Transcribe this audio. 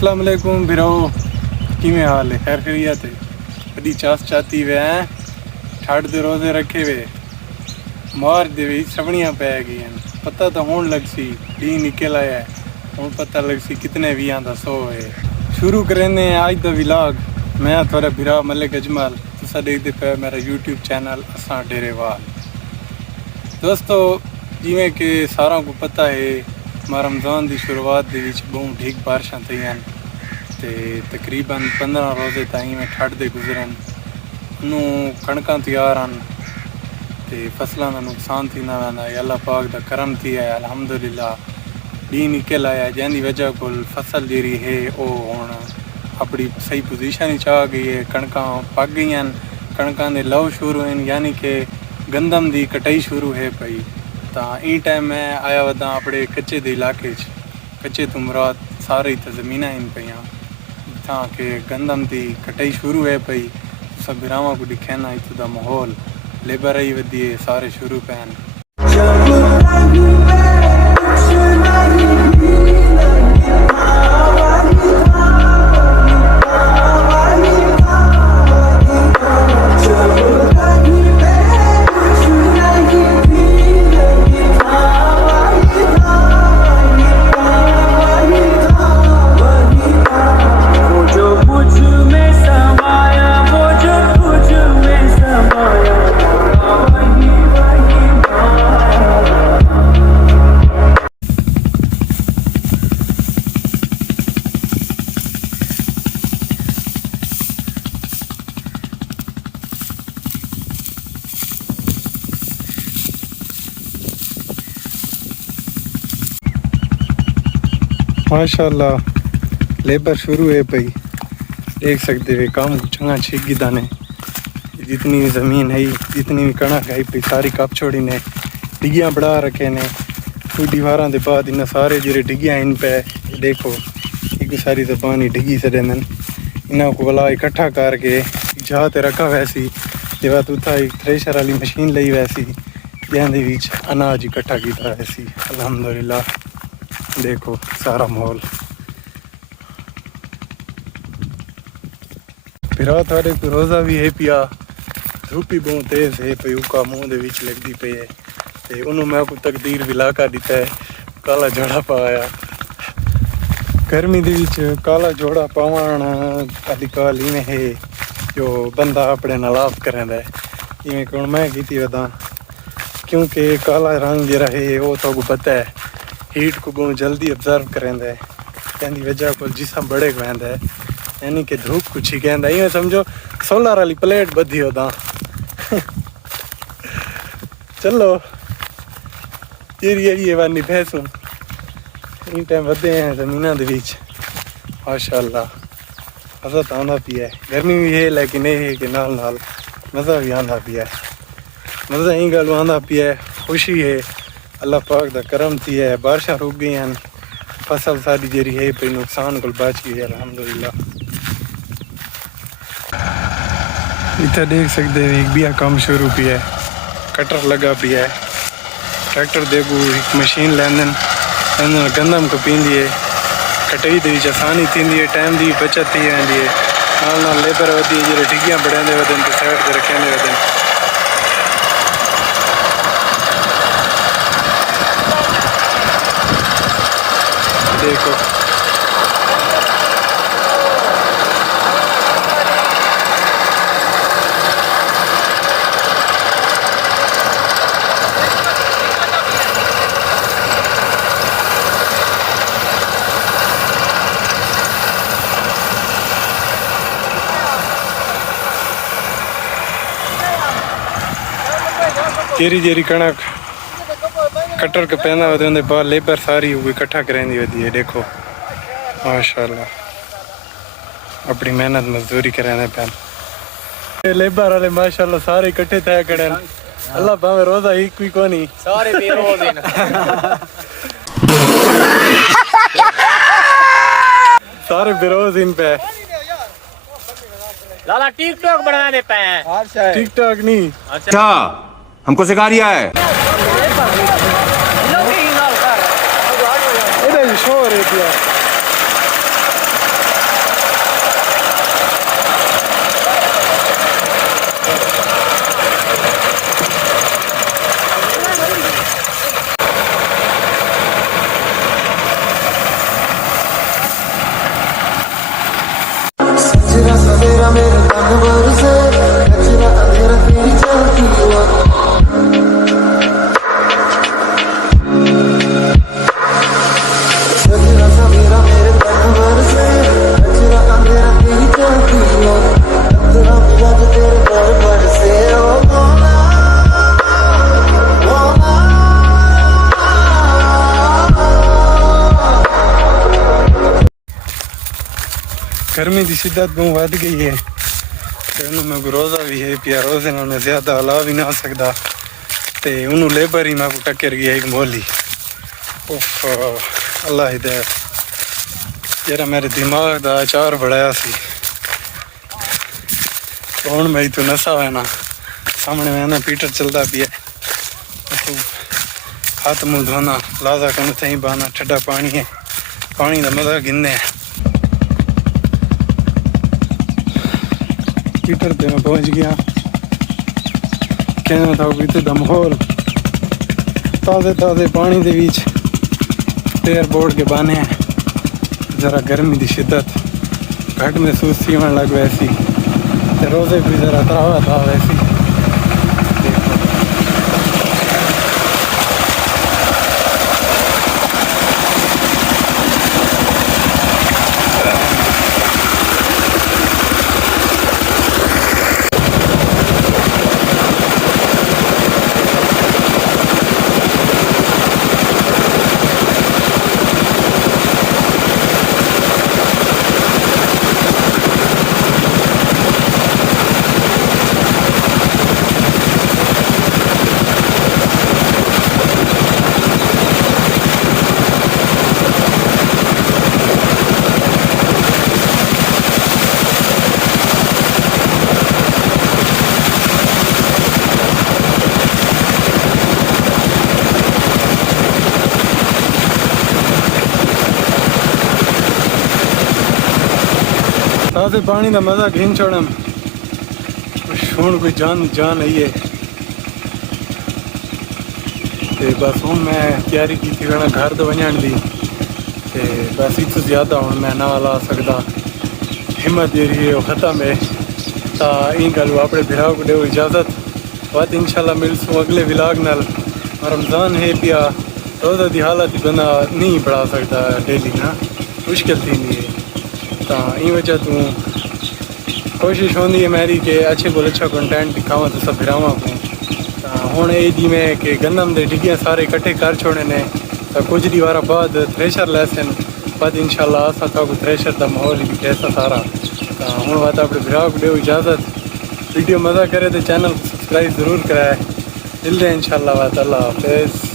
अस्सलाम वालेकुम भिराओ किमें हाल है खैर खैरियत है कदी चास चाती वे हैं ठाड़ दे रोजे रखे वे मार दे वे सवनियाँ पै गई हैं पता तो होने लग सी डी निकल आया है हूँ पता लग सी कितने भी आंदा सो है शुरू करेंगे आज दा विलाग मैं थोड़ा भिरा मलिक अजमल तुसा देखते पे मेरा यूट्यूब चैनल असांडेरेवाल। दोस्तों जिमें कि सारों को पता है मां रमज़ान की शुरुआत बहुत ठीक बारिशां थी ते तकरीबन 15 रोज़े ताईं में ठंड गुजरन उन्हों कणकां तैयार हैं फसलों का नुकसान थी ना वह अल्लाह पाक का करम थी है अल्हम्दुलिल्लाह डी निकल आया जिंदी वजह को फसल जी है वो हुण अपनी सही पोजीशन आ गई है कणकां पक गई हैं कणकां दे लव शुरू हैं यानी कि गंदम की कटाई शुरू है पई तो ई टाइम मैं आया वदा अपने कच्चे के इलाके कच्चे तो मुराद सारे तो जमीन इन पईयां जहाँ कि गंदम की कटाई शुरू है पई सब बिरावां को दिखेना इतों का माहौल लेबर ही वधी है सारे शुरू पैन माशाल्लाह लेबर शुरू है पई देख सकते वे काम चंगा छिगी दाने जितनी भी ज़मीन है जितनी भी कणक है पई सारी कप छोड़ी ने डिगियाँ बढ़ा रखे ने कोई दीवार के बाद इन्हें सारे जो डिगियाँ इन पे देखो एक सारी जबान ही डिगी सड़न इन्हों को वाला इकट्ठा करके जहाँ ते रखा वैसी जब उतना एक थ्रेशर वाली मशीन ली वैसी जिंदे विच अनाज इकट्ठा किया वैसी अल्हम्दुलिल्लाह देखो सारा माहौल फिर थोड़े को रोज़ा भी है पिया धूप भी बहुत तेज़ है पी उका मुँह दे विच लगती पई है ते उन्होंने मैं को तकदीर भी लाका दिता है काला जोड़ा पाया गर्मी दे विच काला जोड़ा पावन अधिकाल इवें है जो बंदा अपने नालाप करेंदा है इवें कौन मैं की वदा क्योंकि काला रंग जरा है वो तो को पता है हीट को बहुत जल्दी ऑब्जर्व करेंदा है जिसकी वजह को जिसम बड़े वहंदा है यानी कि धूप कुछ ही कहता ये समझो सोलर वाली प्लेट बधी होदा चलो ये वानी भैंसू इन टाइम वधे हैं जमीना दे विच माशाअल्लाह मज़ा तो आना पिया है गर्मी भी है लेकिन ये है कि नाल नाल मज़ा भी आना पिया है मज़ा ही गल आना पिया है खुशी है अल्लाह पाक दा करम थी है बारिशां रुक गई हैं फसल सारी जी है पई नुकसान को बच गई है अल्हम्दुलिल्लाह। इतना देख सकते हैं एक बिया काम शुरू किया है कटर लगा पिया है ट्रैक्टर देखो एक मशीन लेंदन गंदम को पींदी है कटाई दी आसानी थी है टाइम की बचत थी वेंदी है नाल नाल लेबर वधी जो डिगियाँ बढ़ाते वधन तो साइड से रखेंदे वधन देखो जेरी जेरी कणक कटर के पैदा होते बाद लेबर सारी इकट्ठा करेंदी वधी है देखो माशाल्लाह अपनी मेहनत मजदूरी करेंदे पैन लेबर वाले माशाल्लाह सारे इकट्ठे थे खड़े अल्लाह भावे रोजा एक भी कोनी सारे बेरोज हैं सारे बेरोज इन पे लाला टिकटॉक बनाने पे हैं टिकटॉक नहीं अच्छा हमको सिखा रिया है शोर है गर्मी की शिद्दत बहुत बढ़ गई है तो मैं रोज़ा भी है पिया रोज़े ने ज़्यादा हला भी ना सकता तो उन्होंने लेबर ही मैं टक्कर गया एक मोली उफ अल्लाह हिदायत जरा मेरे दिमाग का अचार बढ़ाया सी कौन भाई तू नशा है ना सामने मैं ना पीटर चलता पिया तू हाथ मुँह धोना लाजा कम थी बहाना ठंडा पानी है पानी का मजा गिनने पीटर पे मैं पहुंच गया कहना था इतने दा माहौल ताज़े ताज़े पानी के बीच पैर बोर्ड के बहाने ज़रा गर्मी की शिद्दत घट महसूस सी होने लग वैसी रोज़े भी ज़रा तरावा था वैसी ताज़े पानी का मज़ा घिन छोड़म हूँ कोई जान आई है ते बस हूँ मैं तैयारी की थी घर तो वजन दी ते बस इतों ज़्यादा हूँ मैं ना ला सकता हिम्मत जी रही है वो ख़त्म है तो इन गल अपने भिरा को दो इजाज़त बात इंशाल्लाह मिलसूँ अगले विलाग नाल रमज़ान है पिया रोज़ा की हालत बंदा नहीं बढ़ा सकता डेली ना मुश्किल थी नहीं है तो इन वजह तू कोशिश होती है मेरी कि अच्छे को अच्छा कंटेंट दिखावा तो सब फिरावा को हूँ ये जिमें कि गंदम के डिग्गियाँ सारे इकट्ठे कर छोड़े ने तो कुछ दी वारा बाद थ्रेशर लैसन बाद इंशाल्लाह असा था थ्रेशर का माहौल भी कैसा सारा तो हूँ बात अपने फिरा को दो इजाज़त वीडियो मज़ा करे तो चैनल को सब्सक्राइब ज़रूर कराए मिलते हैं इंशाल्लाह बात अल्लाह हाफिज़।